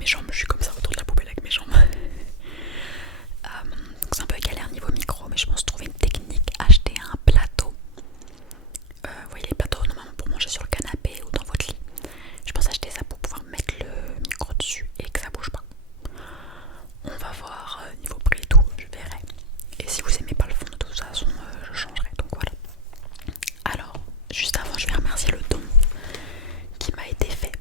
mes jambes, je suis comme ça autour de la poubelle avec mes jambes. Donc c'est un peu galère niveau micro, mais je pense trouver une technique, acheter un plateau. Vous voyez les plateaux normalement pour manger sur le canapé ou dans votre lit. Je pense acheter ça pour pouvoir mettre le micro dessus et que ça bouge pas. On va voir niveau prix et tout, je verrai. Et si vous aimez pas le fond, de toute façon, je changerai. Donc voilà. Alors, juste avant, je vais remercier le don qui m'a été fait.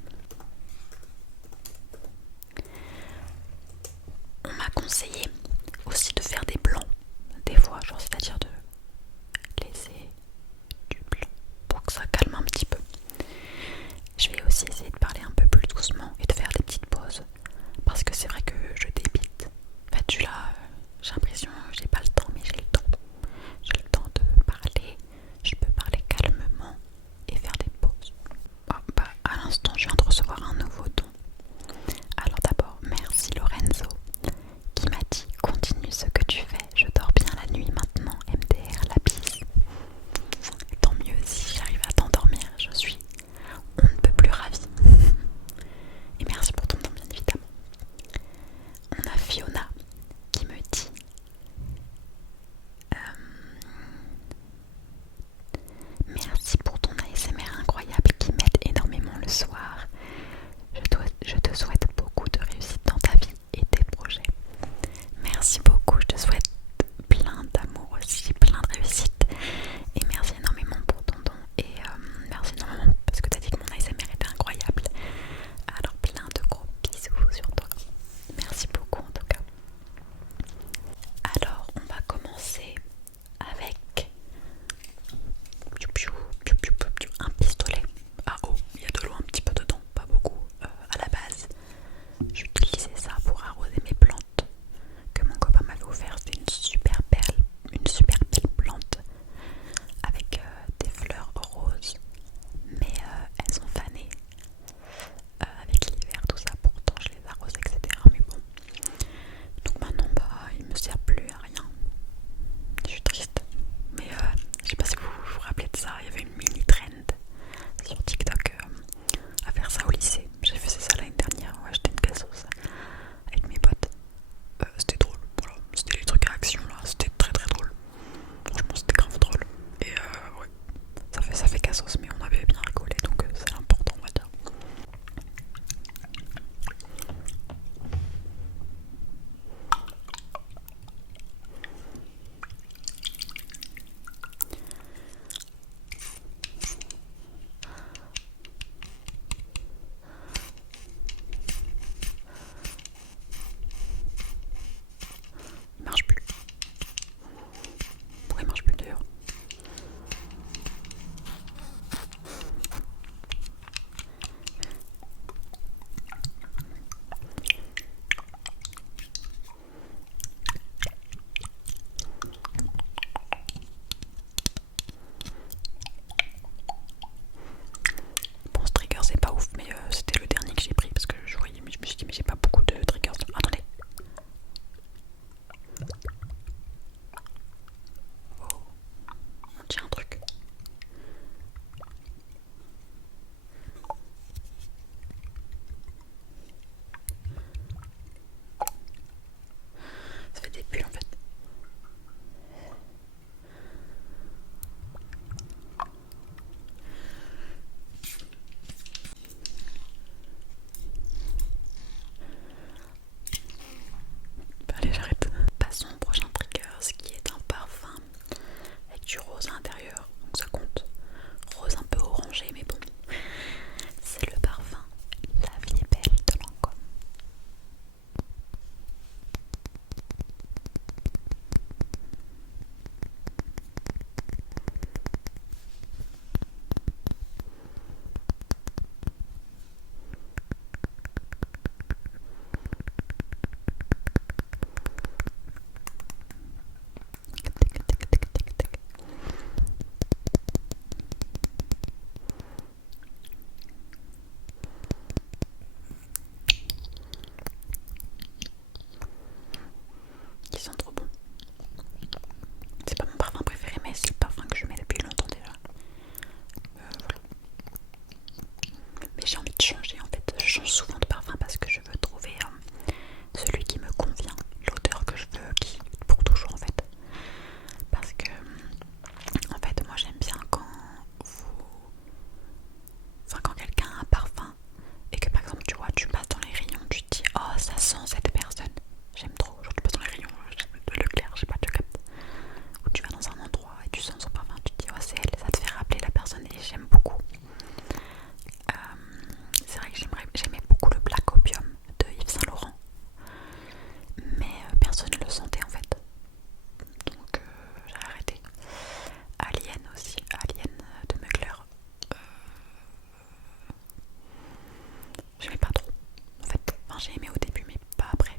j'ai aimé au début mais pas après.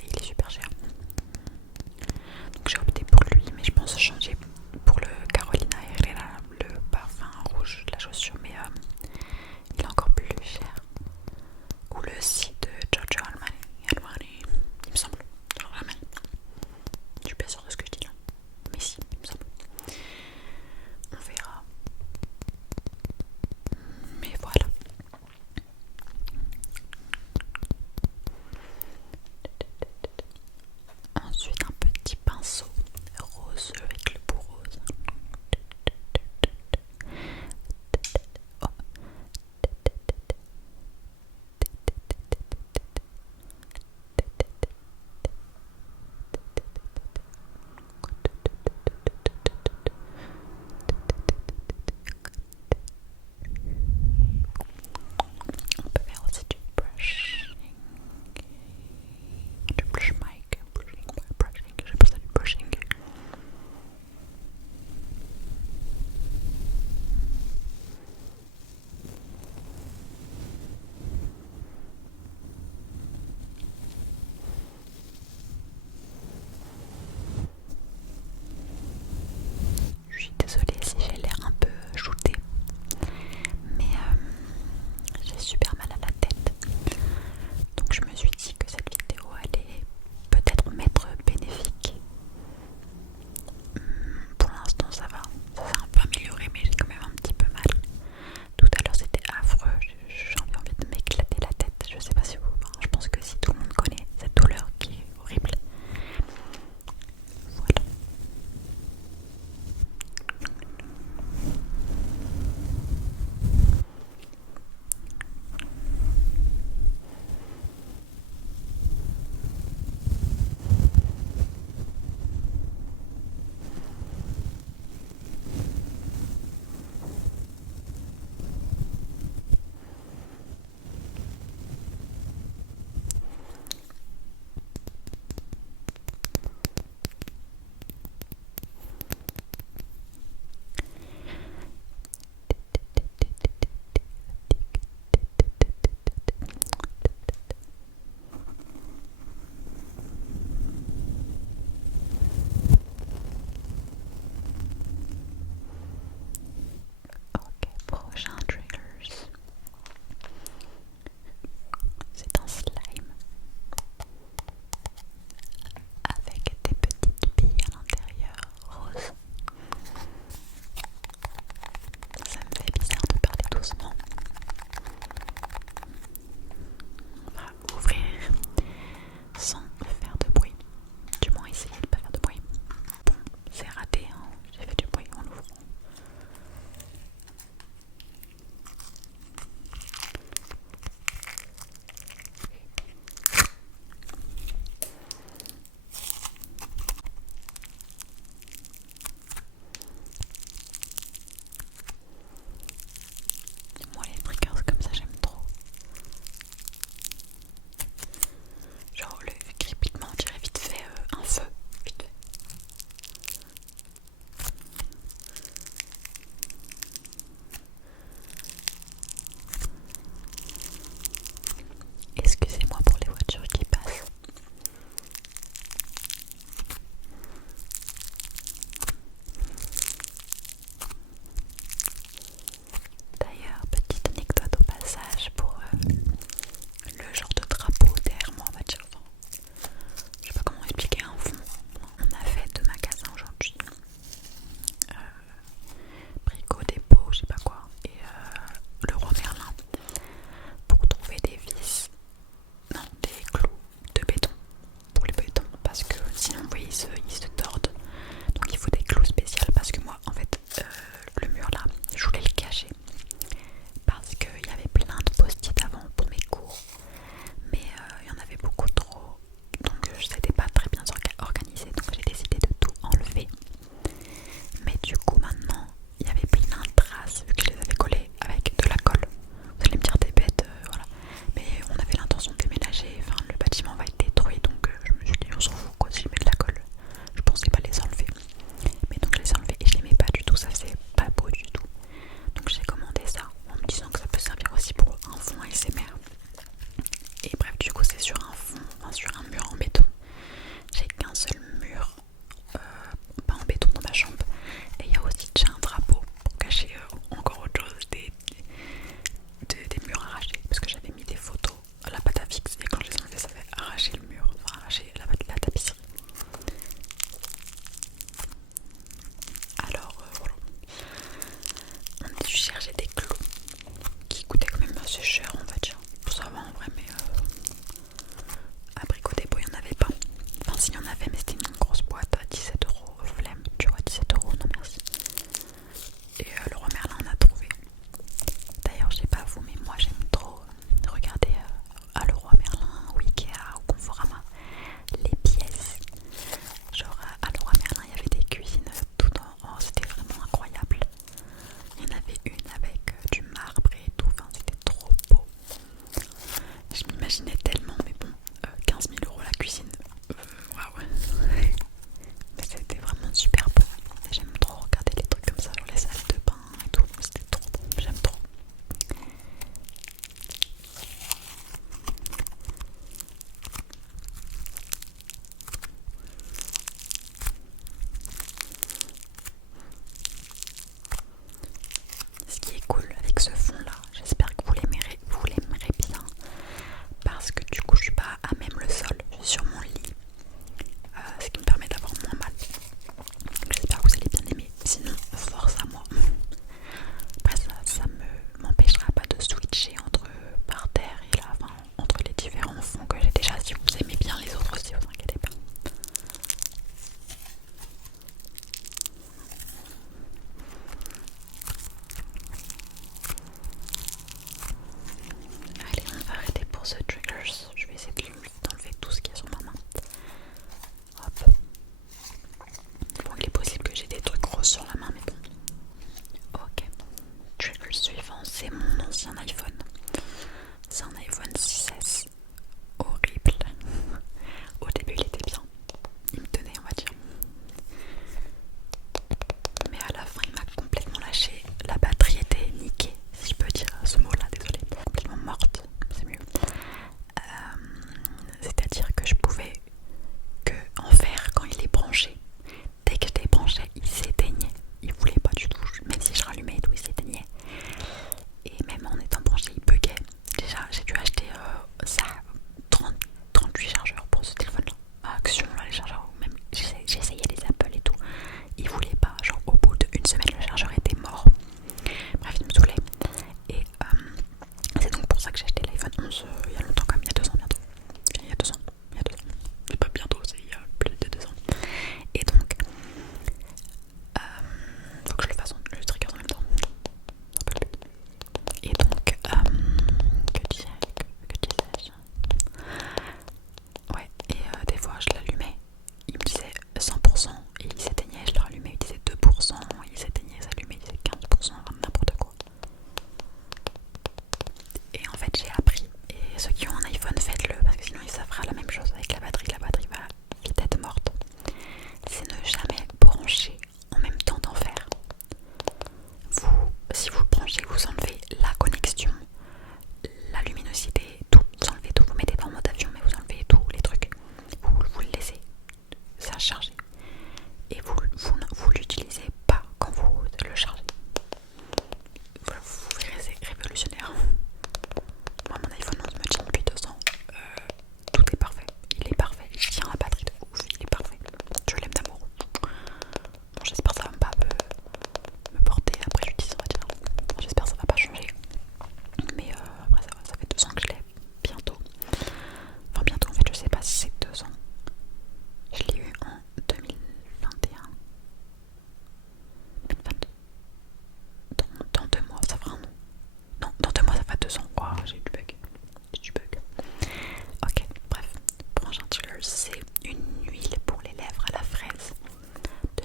Et il est super cher. Donc j'ai opté pour lui, mais je pense changer pour le Carolina Herrera, le parfum rouge de la chaussure, mais il est encore plus cher. Ou le site de Giorgio Armani, il me semble. Armani. Je suis pas sûre de ce que je dis là. Mais si, il me semble. On verra. Mais voilà.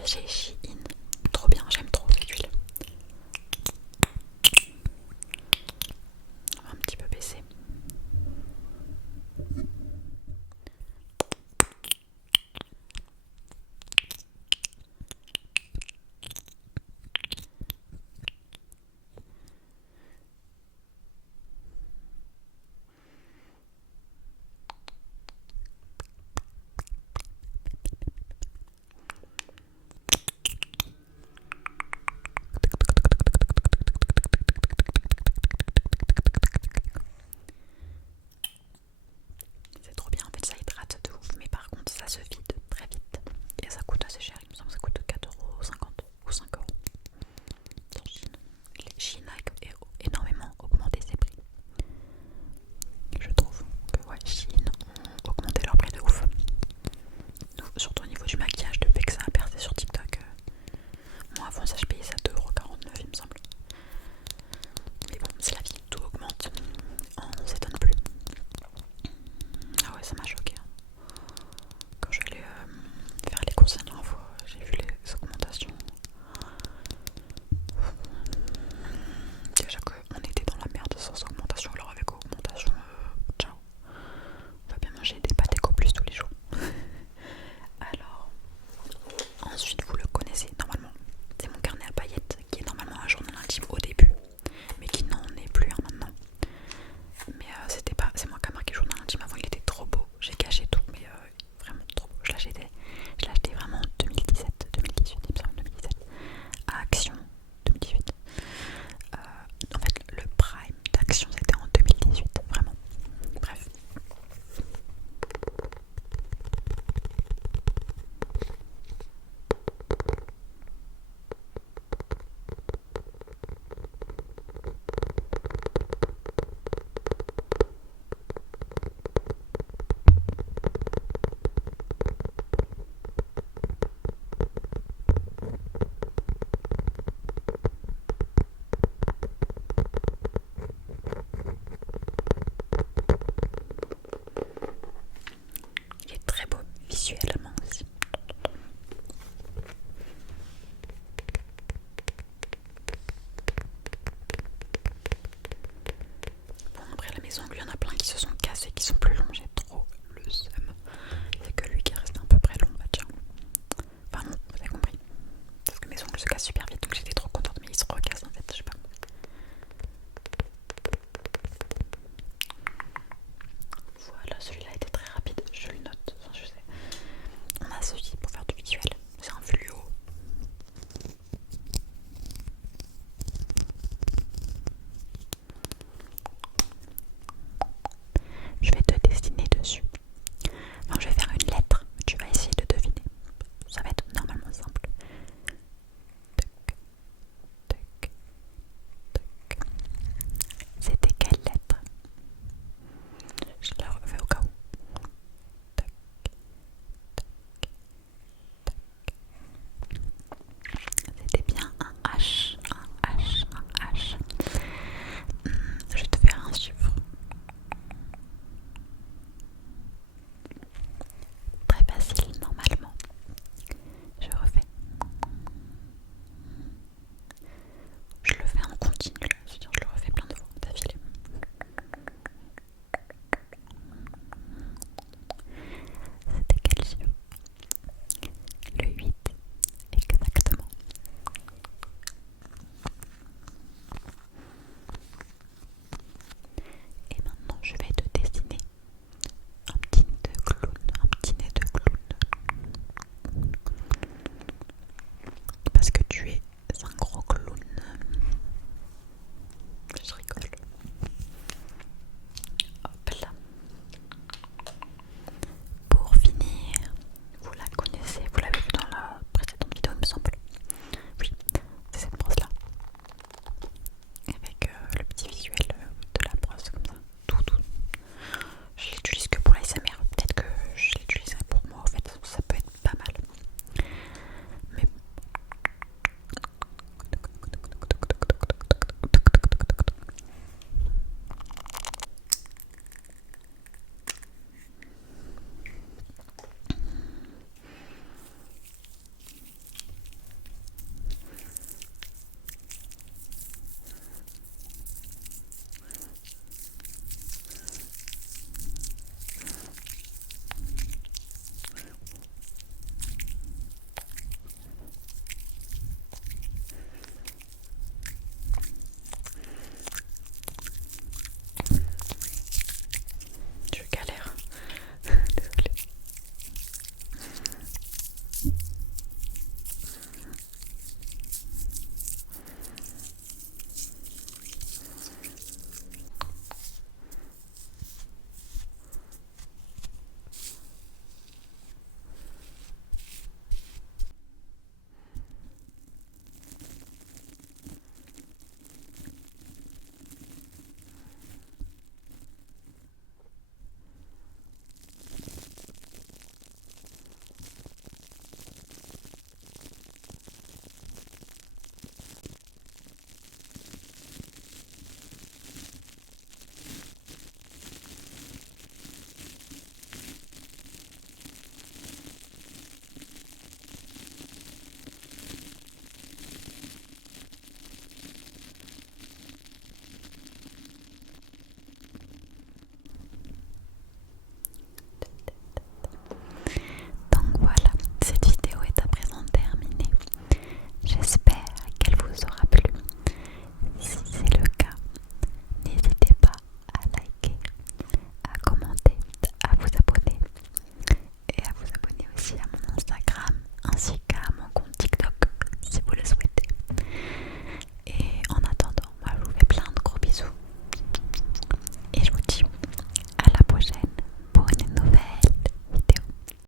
chez Shein. Trop bien, j'aime trop cette huile. On va un petit peu baisser. C'est trop bien, en fait ça hydrate de ouf, mais par contre ça se vide très vite et ça coûte assez cher, il me semble que ça coûte 4,50€ ou 5€ dans Chine. Les Chine a énormément augmenté ses prix. Je trouve que ouais, Chine ont augmenté leur prix de ouf. Surtout au niveau du maquillage, depuis que ça a percé sur TikTok. Moi avant ça je payais ça 2,49€ il me semble. Mais bon, c'est la vie, tout augmente. On s'étonne plus. Ah ouais, ça m'a choqué.